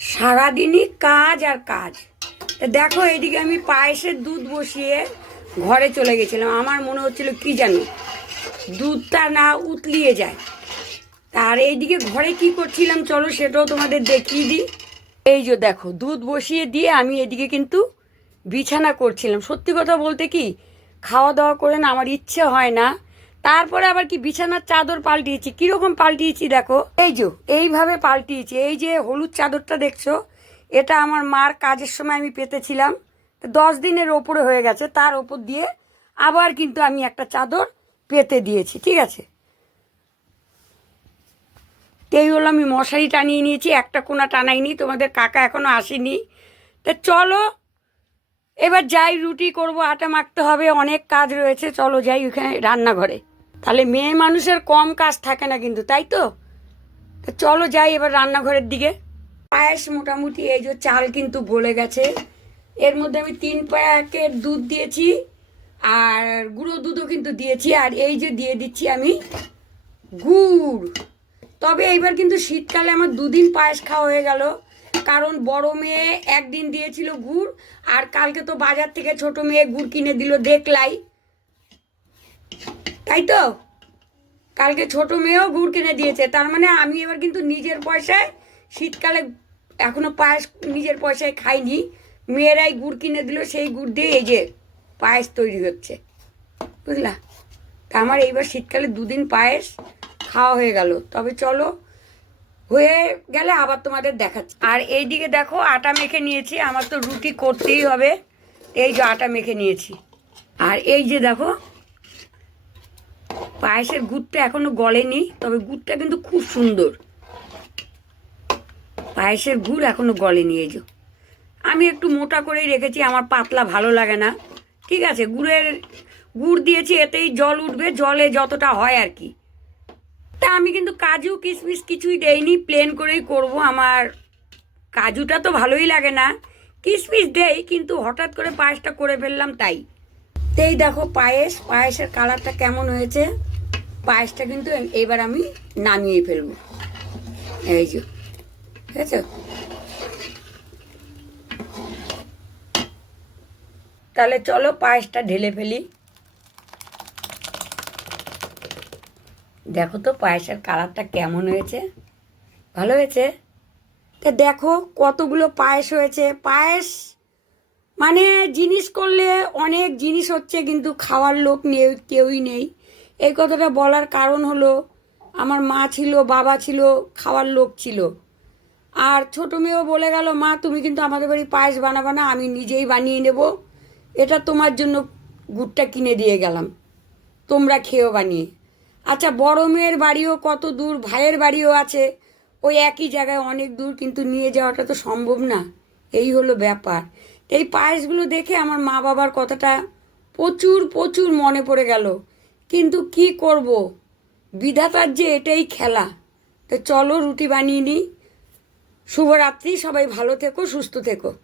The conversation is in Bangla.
সারাদিনই কাজ আর কাজ। দেখো, এইদিকে আমি পায়েসের দুধ বসিয়ে ঘরে চলে গেছিলাম। আমার মনে হচ্ছিল, কি জানো, দুধটা না উতলিয়ে যায়। আর এইদিকে ঘরে কি করছিলাম, চলো সেটাও তোমাদের দেখিয়ে দিই। এই যে দেখো, দুধ বসিয়ে দিয়ে আমি এদিকে কিন্তু বিছানা করছিলাম। সত্যি কথা বলতে কি, খাওয়া দাওয়া করে না আমার ইচ্ছে হয় না তারপরে আবার কি বিছানার চাদর পাল্টিয়েছি। কীরকম পাল্টিয়েছি দেখো? এই যে, এইভাবে পাল্টিয়েছি। এই যে হলুদ চাদরটা দেখছ, এটা আমার মার কাজের সময় আমি পেতেছিলাম। দশ দিনের ওপরে হয়ে গেছে, তার ওপর দিয়ে আবার কিন্তু আমি একটা চাদর পেতে দিয়েছি, ঠিক আছে? এই হলো আমি মশারি টানিয়ে নিয়েছি, একটা কোনা টানাইনি, তোমাদের কাকা এখনও আসেনি। তা চলো, এবার যাই, রুটি করব, আটা মাখতে হবে, অনেক কাজ রয়েছে, চলো যাই ওখানে রান্নাঘরে। তাহলে মেয়ে মানুষের কম কাজ থাকে না কিন্তু, তাই তো? চলো যাই এবার রান্নাঘরের দিকে। পায়েস মোটামুটি এই যে চাল কিন্তু গলে গেছে। এর মধ্যে আমি তিন প্যাকেট দুধ দিয়েছি, আর গুঁড়ো দুধও কিন্তু দিয়েছি, আর এই যে দিয়ে দিচ্ছি আমি গুড়। তবে এইবার কিন্তু শীতকালে আমার দুদিন পায়েস খাওয়া হয়ে গেল, কারণ বড় মেয়ে একদিন দিয়েছিল গুড়, আর কালকে তো বাজার থেকে ছোট মেয়ে গুড় কিনে দিল দেখলাই। তাই তো? কালকে ছোট মেয়েও গুড় কিনে দিয়েছে। তার মানে আমি এবার কিন্তু নিজের পয়সায় শীতকালে এখনও পায়েস নিজের পয়সায় খাইনি। মেয়েরাই গুড় কিনে দিল, সেই গুড় দিয়ে এই যে পায়েস তৈরি হচ্ছে। বুঝলা? তা আমার এইবার শীতকালে দুদিন পায়েস খাওয়া হয়ে গেল। তবে চলো, হয়ে গেলে আবার তোমাদের দেখাচ্ছি। আর এই দিকে দেখো, আটা মেখে নিয়েছি। আমার তো রুটি করতেই হবে। এই যে আটা মেখে নিয়েছি। আর এই যে দেখো পায়েসের গুড়টা এখনও গলেনি, তবে গুড়টা কিন্তু খুব সুন্দর। পায়েসের গুড় এখনও গলেনি এই যে। আমি একটু মোটা করেই রেখেছি, আমার পাতলা ভালো লাগে না। ঠিক আছে, গুড়ের, গুড় দিয়েছি, এতেই জল উঠবে, জলে যতটা হয় আর কি। তা আমি কিন্তু কাজু, কিশমিশ কিছুই দেইনি প্লেন করেই করব। আমার কাজুটা তো ভালোই লাগে না। কিশমিশ দেই, কিন্তু হঠাৎ করে পায়েসটা করে ফেললাম তাই। এই দেখো পায়েস, পায়েসের কালারটা কেমন হয়েছে। পায়েসটা কিন্তু এবার আমি নামিয়ে ফেলব। এই যে, ঠিক আছে? তাহলে চলো পায়েসটা ঢেলে ফেলি। দেখো তো পায়েসের কালারটা কেমন হয়েছে। ভালো হয়েছে? তা দেখো কতগুলো পায়েস হয়েছে। পায়েস মানে জিনিস করলে অনেক জিনিস হচ্ছে, কিন্তু খাওয়ার লোক নেই, কেউই নেই। এই কথাটা বলার কারণ হলো, আমার মা ছিল, বাবা ছিল, খাওয়ার লোক ছিল। আর ছোটো মেয়েও বলে গেল, মা, তুমি কিন্তু আমাদের বাড়ি পায়েস বানাবে না, আমি নিজেই বানিয়ে নেব। এটা তোমার জন্য গুড়টা কিনে দিয়ে গেলাম। তোমরা খেয়েও বানিয়ে। আচ্ছা বড় মেয়ের বাড়িও কত দূর, ভাইয়ের বাড়িও আছে। ওই একই জায়গায় অনেক দূর, কিন্তু নিয়ে যাওয়াটা তো সম্ভব না। এই হলো ব্যাপার। এই পায়েসগুলো দেখে আমার মা বাবার কথাটা প্রচুর প্রচুর মনে পড়ে গেল। কিন্তু কি করব? বিধাতার যে এটাই খেলা। তো চলো রুটি বানিয়ে নিই। শুভরাত্রি, সবাই ভালো থেকো, সুস্থ থেকো।